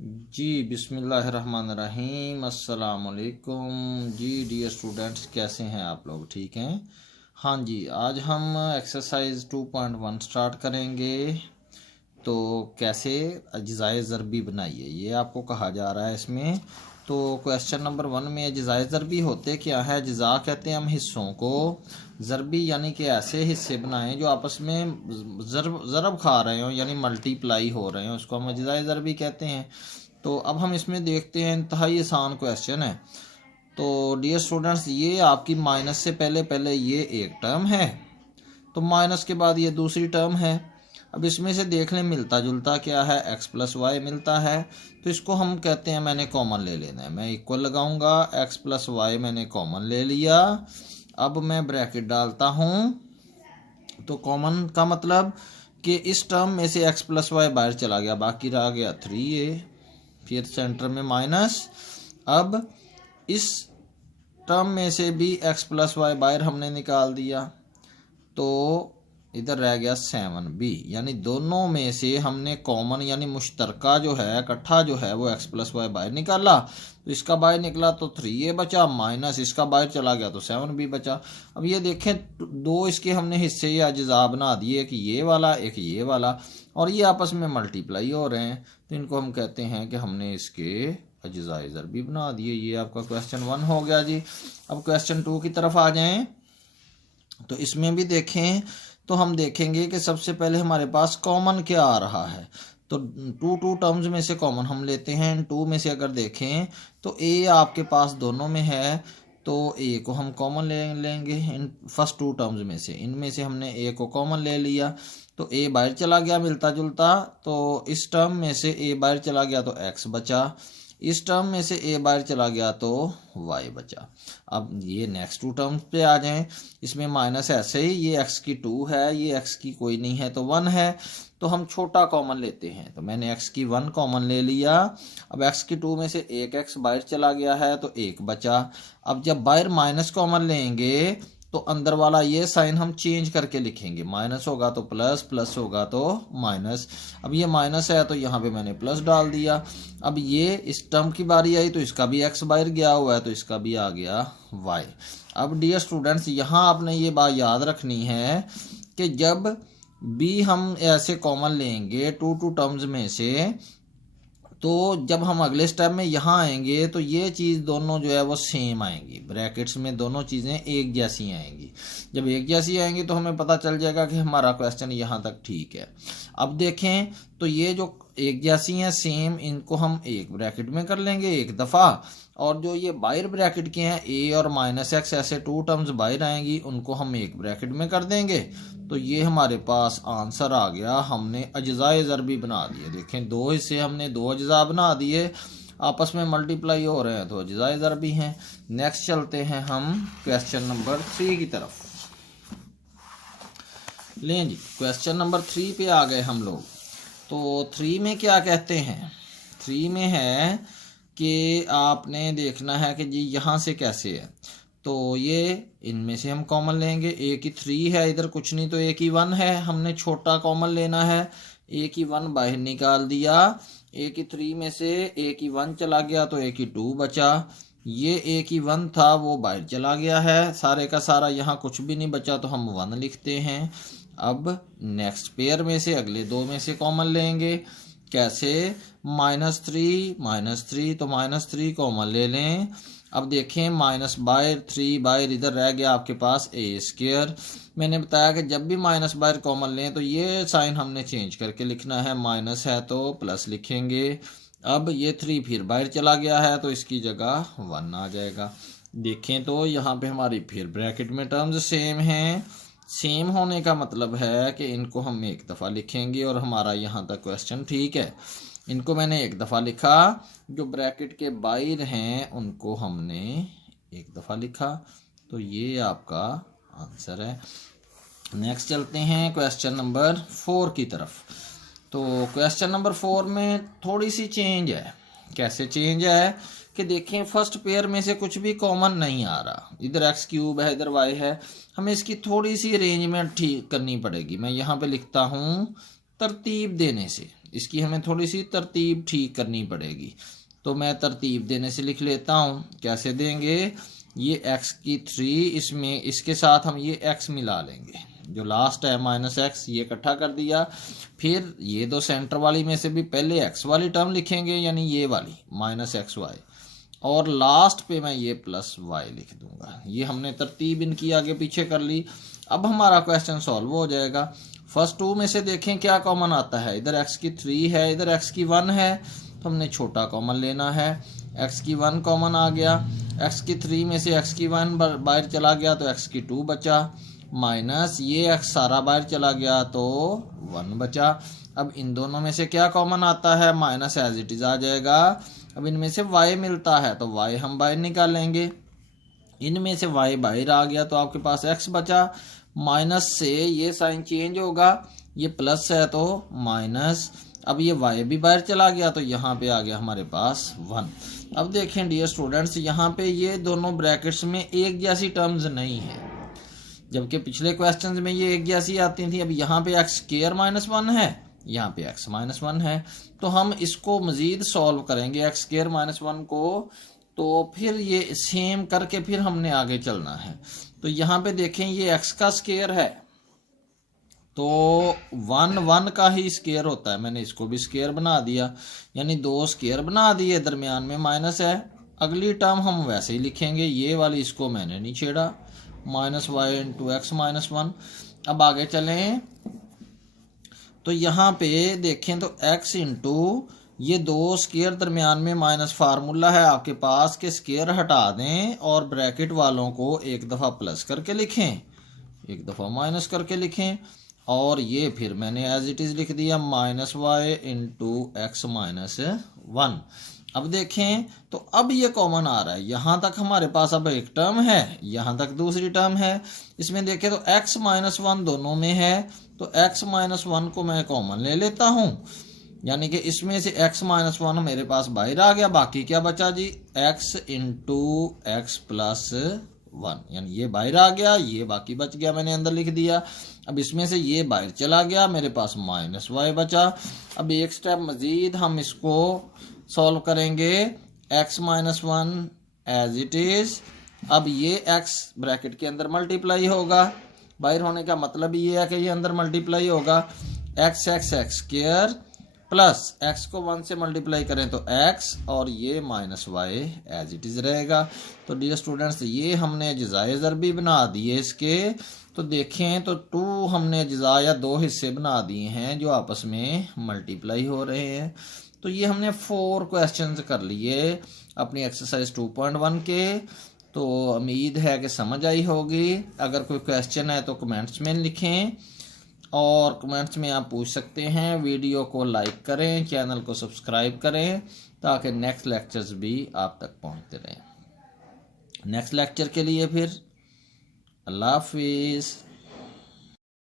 जी बिस्मिल्लाहिर्रहमानिर्रहीम अस्सलाम वालेकुम जी। डियर स्टूडेंट्स, कैसे हैं आप लोग? ठीक हैं? हाँ जी, आज हम एक्सरसाइज 2.1 स्टार्ट करेंगे। तो कैसे अज्जाए ज़रबी बनाइए ये आपको कहा जा रहा है इसमें। तो क्वेश्चन नंबर 1 में अज्जाए ज़रबी होते क्या है? अज्जा कहते हैं हम हिस्सों को, ज़रबी यानी कि ऐसे हिस्से बनाएं जो आपस में ज़रब खा रहे हो यानी मल्टीप्लाई हो रहे हो, उसको हम अज्जाए ज़रबी कहते हैं। तो अब हम इसमें देखते हैं, इंतहाई आसान क्वेश्चन है। तो डियर स्टूडेंट्स, ये आपकी माइनस से पहले पहले ये एक टर्म है, तो माइनस के बाद ये दूसरी टर्म है। अब इसमें से देख लें मिलता जुलता क्या है, x प्लस वाई मिलता है। तो इसको हम कहते हैं मैंने कॉमन ले लेना है, मैं इक्वल लगाऊंगा, x प्लस वाई मैंने कॉमन ले लिया। अब मैं ब्रैकेट डालता हूँ, तो कॉमन का मतलब कि इस टर्म में से x प्लस वाई बाहर चला गया, बाकी रह गया 3a, फिर सेंटर में माइनस। अब इस टर्म में से भी x प्लस वाई बाहर हमने निकाल दिया, तो इधर रह गया 7b, यानी दोनों में से हमने कॉमन यानी मुश्तरका जो है, इकट्ठा जो है, वो x प्लस वाई बाहर निकाला। तो इसका बाहर निकला तो 3a बचा, माइनस इसका बाहर चला गया तो 7b बचा। अब ये देखें, दो इसके हमने हिस्से या अज्जा बना दिए, एक ये वाला एक ये वाला, और ये आपस में मल्टीप्लाई हो रहे हैं, तो इनको हम कहते हैं कि हमने इसके अज्जाए ज़रबी बना दिए। ये आपका क्वेश्चन 1 हो गया जी। अब क्वेश्चन 2 की तरफ आ जाएं, तो इसमें भी देखें तो हम देखेंगे कि सबसे पहले हमारे पास कॉमन क्या आ रहा है। तो टू टर्म्स में से कॉमन हम लेते हैं। टू में से अगर देखें तो ए आपके पास दोनों में है, तो ए को हम कॉमन ले लेंगे इन फर्स्ट टू टर्म्स में से। इनमें से हमने ए को कॉमन ले लिया, तो ए बाहर चला गया मिलता जुलता, तो इस टर्म में से ए बाहर चला गया तो एक्स बचा, इस टर्म में से ए बाहर चला गया तो y बचा। अब ये नेक्स्ट टू टर्म्स पे आ जाएं, इसमें माइनस ऐसे ही, ये x की 2 है, ये x की कोई नहीं है तो 1 है, तो हम छोटा कॉमन लेते हैं। तो मैंने x की 1 कॉमन ले लिया। अब x की 2 में से एक x बाहर चला गया है तो 1 बचा। अब जब बाहर माइनस कॉमन लेंगे तो अंदर वाला ये साइन हम चेंज करके लिखेंगे, माइनस होगा तो प्लस, प्लस होगा तो माइनस। अब ये माइनस है तो यहाँ पे मैंने प्लस डाल दिया। अब ये इस टर्म की बारी आई तो इसका भी x बाहर गया हुआ है तो इसका भी आ गया y। अब डियर स्टूडेंट्स, यहाँ आपने ये बात याद रखनी है कि जब भी हम ऐसे कॉमन लेंगे टू टर्म्स में से, तो जब हम अगले स्टेप में यहाँ आएंगे तो ये चीज़ दोनों जो है वो सेम आएंगी, ब्रैकेट्स में दोनों चीज़ें एक जैसी आएंगी। जब एक जैसी आएंगी तो हमें पता चल जाएगा कि हमारा क्वेश्चन यहाँ तक ठीक है। अब देखें तो ये जो एक जैसी हैं सेम, इनको हम एक ब्रैकेट में कर लेंगे एक दफ़ा, और जो ये बाहर ब्रैकेट के हैं a और माइनस एक्स, ऐसे टू टर्म्स बाहर आएंगी, उनको हम एक ब्रैकेट में कर देंगे। तो ये हमारे पास आंसर आ गया, हमने अज्जाए ज़रबी बना दिए। देखें, दो हिस्से हमने दो अज्जा बना दिए, आपस में मल्टीप्लाई हो रहे हैं तो अज्जाए ज़रबी हैं। नेक्स्ट चलते हैं हम क्वेश्चन नंबर 3 की तरफ। लें जी, क्वेश्चन नंबर 3 पे आ गए हम लोग। तो 3 में क्या कहते हैं? 3 में है कि आपने देखना है कि जी यहाँ से कैसे है। तो ये इनमें से हम कॉमन लेंगे, ए की 3 है, इधर कुछ नहीं तो ए की 1 है, हमने छोटा कॉमन लेना है। ए की 1 बाहर निकाल दिया, ए की 3 में से ए की 1 चला गया तो ए की 2 बचा। ये ए की 1 था वो बाहर चला गया है, सारे का सारा, यहाँ कुछ भी नहीं बचा तो हम 1 लिखते हैं। अब नेक्स्ट पेयर में से अगले दो में से कॉमन लेंगे। कैसे? -3 तो -3 कॉमन ले लें। अब देखें, माइनस बाहर 3 बाहर, इधर रह गया आपके पास ए स्क्वायर। मैंने बताया कि जब भी माइनस बाहर कॉमन लें तो ये साइन हमने चेंज करके लिखना है, माइनस है तो प्लस लिखेंगे। अब ये 3 फिर बाहर चला गया है तो इसकी जगह 1 आ जाएगा। देखें तो यहाँ पे हमारी फिर ब्रैकेट में टर्म्स सेम हैं। सेम होने का मतलब है कि इनको हम एक दफ़ा लिखेंगे और हमारा यहाँ तक क्वेश्चन ठीक है। इनको मैंने एक दफ़ा लिखा, जो ब्रैकेट के बाहर हैं उनको हमने एक दफ़ा लिखा, तो ये आपका आंसर है। नेक्स्ट चलते हैं क्वेश्चन नंबर 4 की तरफ। तो क्वेश्चन नंबर 4 में थोड़ी सी चेंज है। कैसे चेंज है कि देखें, फर्स्ट पेयर में से कुछ भी कॉमन नहीं आ रहा, इधर एक्स क्यूब है इधर वाई है, हमें इसकी थोड़ी सी अरेंजमेंट ठीक करनी पड़ेगी। मैं यहाँ पे लिखता हूँ तरतीब देने से। इसकी हमें थोड़ी सी तरतीब ठीक करनी पड़ेगी। तो मैं तरतीब देने से लिख लेता हूँ। कैसे देंगे, ये x की 3 इसमें इसके साथ हम ये x मिला लेंगे, जो लास्ट है -x ये इकट्ठा कर दिया। फिर ये दो सेंटर वाली में से भी पहले x वाली टर्म लिखेंगे, यानी ये वाली -xy, और लास्ट पे मैं ये +y लिख दूंगा। ये हमने तरतीब इनकी आगे पीछे कर ली। अब हमारा क्वेश्चन सॉल्व हो जाएगा। फर्स्ट 2 में से देखें क्या कॉमन आता है। इधर x की 3 है, इधर x की 1 है, तो हमने छोटा कॉमन लेना है। x की 1 कॉमन आ गया, x की 3 में से x की 1 बाहर चला गया तो x की 2 बचा, माइनस ये x सारा बाहर चला गया तो 1 बचा। अब इन दोनों में से क्या कॉमन आता है, माइनस एज इट इज आ जाएगा। अब इनमें से y मिलता है तो y हम बाहर निकालेंगे, इनमें से y बाहर आ गया तो आपके पास x बचा। माइनस से ये साइन चेंज होगा, ये प्लस है तो माइनस। अब ये y भी बाहर चला गया तो यहाँ पे आ गया हमारे पास 1। अब देखें डियर स्टूडेंट्स, यहाँ पे ये दोनों ब्रैकेट्स में एक जैसी टर्म्स नहीं है, जबकि पिछले क्वेश्चंस में ये एक जैसी आती थी। अब यहाँ पे x² -1 है, यहाँ पे x -1 है, तो हम इसको मजीद सॉल्व करेंगे x² -1 को। तो फिर ये सेम करके फिर हमने आगे चलना है। तो यहाँ पे देखें ये x का स्क्वायर है, तो 1 1 का ही स्क्वायर होता है। मैंने इसको भी स्क्वायर बना दिया, यानी 2 स्क्वायर बना दिए, दरमियान में माइनस है। अगली टर्म हम वैसे ही लिखेंगे, ये वाली इसको मैंने नहीं छेड़ा, -y × x -1। अब आगे चलें तो यहाँ पे देखें तो x × ये 2 स्क्वायर दरमियान में माइनस फार्मूला है आपके पास के स्क्वायर हटा दें और ब्रैकेट वालों को एक दफ़ा प्लस करके लिखें, एक दफ़ा माइनस करके लिखें, और ये फिर मैंने एज इट इज़ लिख दिया -y × x -1। अब देखें तो अब ये कॉमन आ रहा है, यहाँ तक हमारे पास अब एक टर्म है, यहाँ तक दूसरी टर्म है। इसमें देखें तो x -1 दोनों में है, तो x -1 को मैं कॉमन ले लेता हूँ, यानी कि इसमें से x -1 मेरे पास बाहर आ गया। बाकी क्या बचा जी, x × x + 1, यानी ये बाहर आ गया, ये बाकी बच गया, मैंने अंदर लिख दिया। अब इसमें से ये बाहर चला गया, मेरे पास -y बचा। अब एक स्टेप मजीद हम इसको सॉल्व करेंगे, x -1 एज इट इज। अब ये x ब्रैकेट के अंदर मल्टीप्लाई होगा, बाहर होने का मतलब ये है कि ये अंदर मल्टीप्लाई होगा, x² प्लस x को 1 से मल्टीप्लाई करें तो x, और ये -y एज इट इज रहेगा। तो डियर स्टूडेंट्स, ये हमने अज्जाए ज़रबी बना दिए इसके। तो देखें तो 2 हमने अज्जा या 2 हिस्से बना दिए हैं जो आपस में मल्टीप्लाई हो रहे हैं। तो ये हमने 4 क्वेश्चंस कर लिए अपनी एक्सरसाइज 2.1 के। तो उम्मीद है कि समझ आई होगी। अगर कोई क्वेश्चन है तो कमेंट्स में लिखें, और कमेंट्स में आप पूछ सकते हैं। वीडियो को लाइक करें, चैनल को सब्सक्राइब करें, ताकि नेक्स्ट लेक्चर्स भी आप तक पहुंचते रहें। नेक्स्ट लेक्चर के लिए फिर अल्लाह हाफिज़।